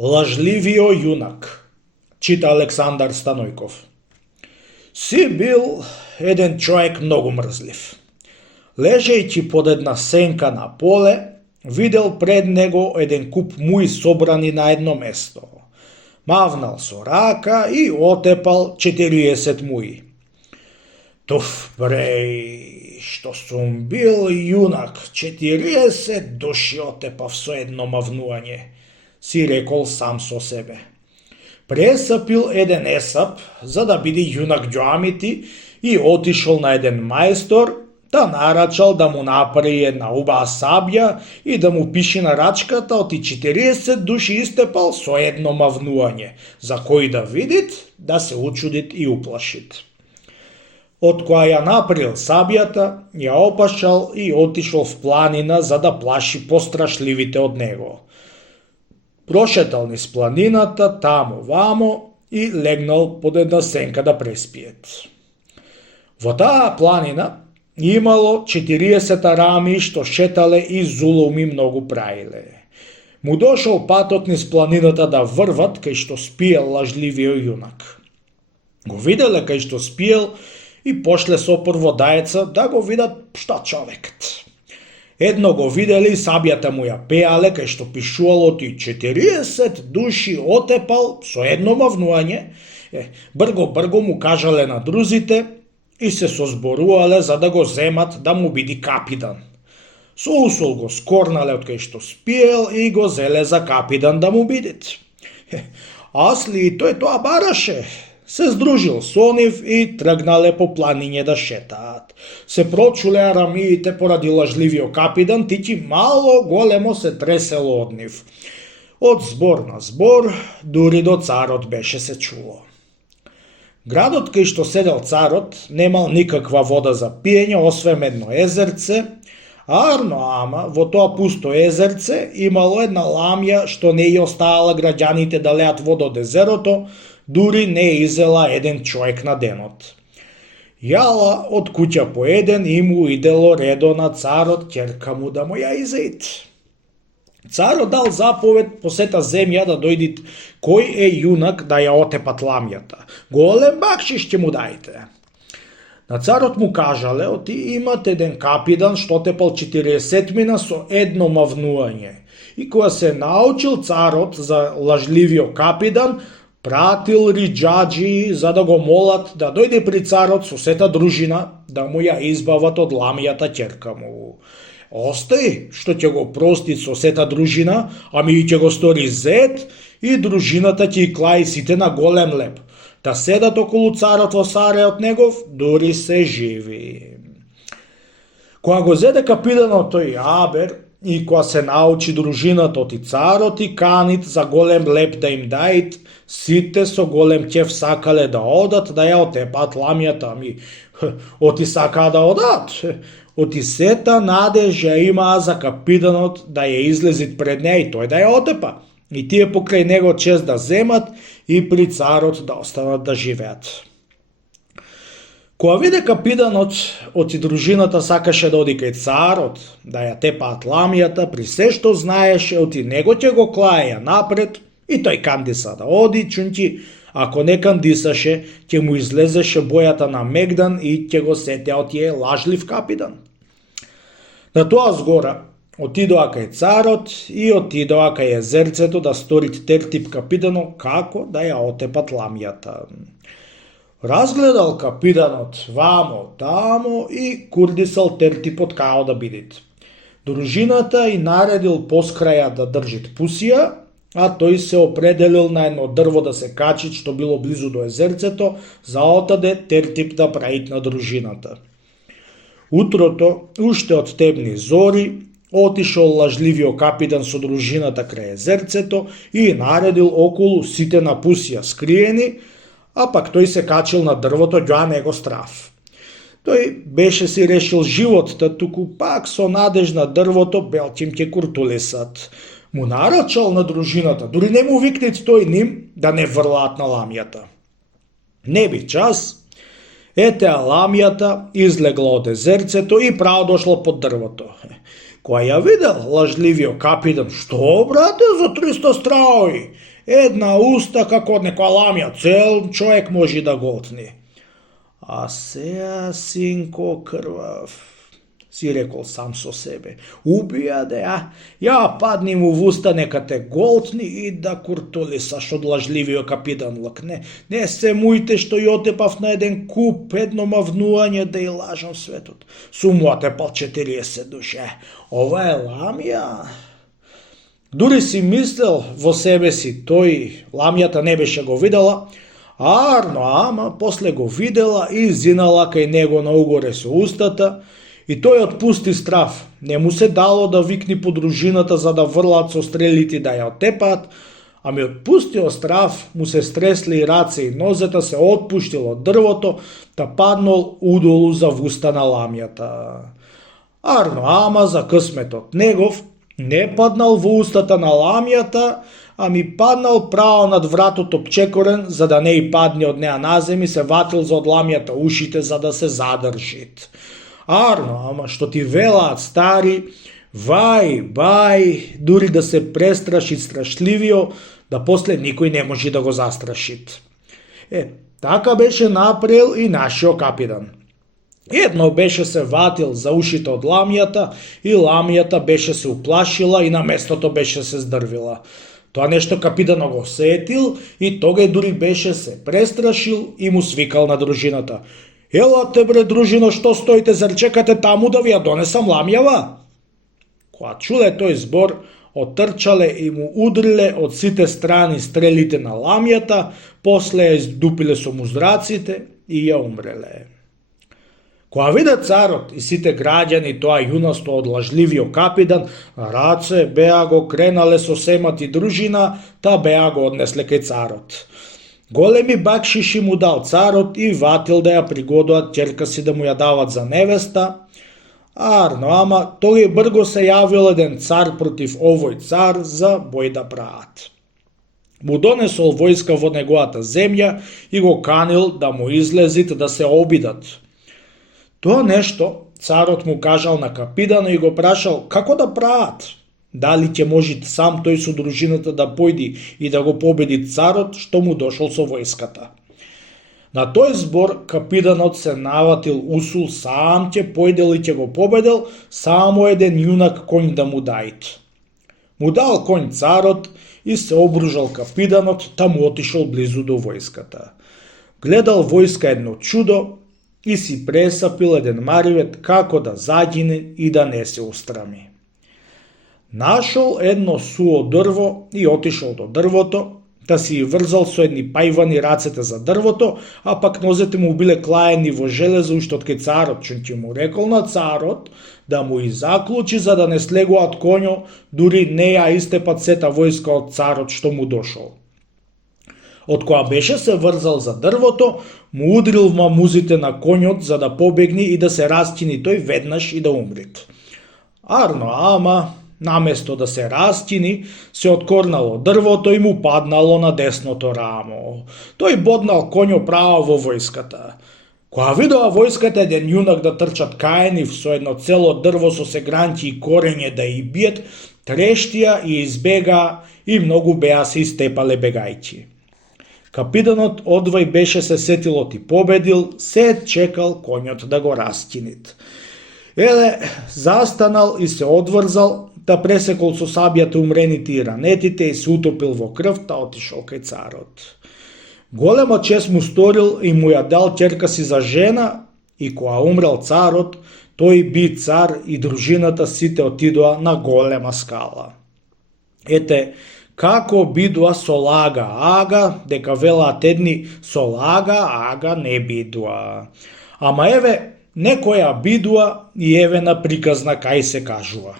Лажливио јунак, чита Александар Станојков. Си бил еден човек многу мрзлив. Лежејќи под една сенка на поле, видел пред него еден куп муи собрани на едно место. Мавнал со рака и отепал 40 муи. Туф, бреј, што сум бил јунак, 40 души отепав со едно мавнување, си рекол сам со себе. Пресапил еден есап, за да биде јунак џамити, и отишол на еден мајстор, да нарачал да му направи една убава сабја и да му пише на рачката оти 40 души истепал со едно мавнување, за кој да видит, да се учудит и уплашит. Од која ја направил сабјата, ја опашал и отишол в планина за да плаши пострашливите од него. Прошетал низ планината, таму-вамо и легнал под една сенка да преспиет. Во таа планина имало 40 арами што шетале и зулуми многу праиле. Му дошол патот низ планината да врват кај што спиел лажливиот јунак. Го виделе кај што спиел и пошле со прводаеца да го видат што човекот. Едно го виделе и сабјата му ја пеале кај што пишувало ти 40 души отепал со едно мавнување. Брго му кажале на друзите и се созборувале за да го земат да му биде капидан. Со усол го скорнале од кај што спиел и го зеле за капидан да му бидет. Асли и тој тоа бараше. Се здружил со нив и тргнале по планиње да шетаат. Се прочуле арамиите поради лажливиот капидан, тичи мало големо се тресело од нив. Од збор на збор, дури до царот беше се чуло. Градот кај што седел царот немал никаква вода за пиење, освен едно езерце, ама во тоа пусто езерце имало една ламја што не ја оставала граѓаните да леат вода од езерото, дури не изела еден човек на денот. Јала од куќа по еден и му идело редо на царот ќерка му да му ја изеит. Царот дал заповед по сета земја да дојдит кој е јунак да ја отепат ламјата. Голем бакшиш ќе му дајте. На царот му кажале, оти имате еден капидан што тепал 40 мина со едно мавнување. И кога се научил царот за лажливиот капидан, пратил риџаџи за да го молат да дојде при царот со сета дружина да му ја избават од ламјата ќерка му. Остај, што ќе го прости со сета дружина, ами и ќе го стори зет и дружината ќе клаи сите на голем леп. Да седат околу царот во сареот негов, дури се живи. Кога го зеде капиданот тој Абер и кога се научи дружината оти царот и канит за голем леп да им дајт, сите со голем ќеф сакале да одат да ја отепат ламјата, ами оти сакаа да одат. Оти сета надежа имаа за капиданот да ја излезит пред неа и тој да ја отепа. И тие покрај него чест да земат и при царот да останат да живеат. Кога виде капиданот, оти дружината сакаше да оди кај царот, да ја тепаат ламјата, при се што знаеше, оти него ќе го клаеја напред и тој кандиса да оди, чунти, ако не кандисаше, ќе му излезеше бојата на мегдан и ќе го сетеа отие лажлив капидан. На тоа згора, отидоа кај царот и отидоа кај езерцето да сторит тертип капидано како да ја отепат ламјата. Разгледал капиданот вамо тамо и курдисал тертипот као да бидит. Дружината и наредил поскраја да држит пусија, а тој се определил на едно дрво да се качи што било близу до езерцето, за отаде тертип да праит на дружината. Утрото, уште од темни зори, отишол лажливиот капидан со дружината крај езерцето и наредил околу сите на пусија скриени, а пак тој се качил на дрвото, ѓа него страв. Тој беше си решил животта, туку пак со надеж на дрвото белќим ќе куртулисат. Му нарачал на дружината, дури не му викнет тој ним да не врлаат на ламјата. Не би час, етеа ламјата излегла од езерцето и право дошла под дрвото. Која ја видел лажливиот капитан, што брате за 300 страои? Една уста како од некоја ламја, цел човек може да голтни. А сеа, синко крвав, си рекол сам со себе, убија де, ја падни му в уста, нека те голтни и да куртулисаш од лажливиот капитан лакне. Не се мујте што ја отепав на еден куп, едно мавнување да ја лажам светот. Сум отепал 40 душе. Ова е ламја. Дури си мислел во себе си, тој ламјата не беше го видела, арно, ама после го видела и зинала кај него наугоре со устата, и тој отпусти страв. Не му се дало да викни по дружината за да врлат со стрелите да ја отепат, ами отпустио страв, му се стресли и раце и нозета, се отпуштил од дрвото, та паднал удолу за вуста на ламјата. Арно, ама за късметот негов, не паднал во устата на ламјата, ами паднал право над вратот пчекорен, за да не и падне од неа назем и се ватил за од ламјата ушите за да се задржит. Арно, ама што ти велаат стари, бај, дури да се престраши страшливио, да после никој не може да го застрашит. Така беше направил и нашиот капитан. Едно беше се ватил за ушите од ламјата и ламјата беше се уплашила и на местото беше се здрвила. Тоа нешто капитанот го сетил и тогај дури беше се престрашил и му свикал на дружината. Елате бре дружино, што стоите, зар чекате таму да ви ја донесам ламјава? Кога чуле тој збор, отрчале и му удриле од сите страни стрелите на ламјата, после ја издупиле со муздраците и ја умреле. Кога виде царот и сите граѓани тоа јунасто од лажливиот капитан, раце беа го кренале со семати дружина, та беа го однесле кај царот. Големи бакшиши му дал царот и ватил да ја пригодуваат ќерка си да му ја дават за невеста. Арно, ама тој брго се јавил еден цар против овој цар за бој да праат. Му донесол војска во неговата земја и го канил да му излезит да се обидат. Тоа нешто царот му кажал на капитана и го прашал како да праат. Дали ќе може сам тој со дружината да појди и да го победи царот што му дошол со војската. На тој збор капитанот се наватил усул, сам ќе појдел и ќе го победел, само еден јунак конј да му дајт. Му дал конј царот и се обружал капитанот, та му отишол близу до војската. Гледал војска едно чудо и си пресапил еден маривет како да загине и да не се устрами. Нашол едно суо дрво и отишол до дрвото, да си врзал со едни пајвани рацете за дрвото, а пак нозете му биле клаени во железо уште од кај царот, че му рекол на царот да му и заклучи за да не слегуваат коњо, дури не ја истепат сета војска од царот што му дошол. Од која беше се врзал за дрвото, му удрил в мамузите на коњот за да побегне и да се растини тој веднаш и да умрит. Арно, ама наместо да се растини, се откорнало дрвото и му паднало на десното рамо. Тој боднал коњо право во војската. Кога видоа војската еден јунак да трчат каенив со едно цело дрво со сегранти и корење да и биет, трештија и избега и многу беа се истепале бегајќи. Капитанот одвај беше се сетил и победил, се чекал коњот да го растинит. Застанал и се одврзал, да пресекол со сабјата умрените и ранетите и се утопил во крв, та отишол кај царот. Голема чест му сторил и му ја дал ќерка си за жена, и кога умрел царот, тој би цар и дружината сите отидоа на голема скала. Како бидуа со лага ага, дека велаат едни со лага ага не бидуа. Ама некоја бидуа и на приказна кај се кажува.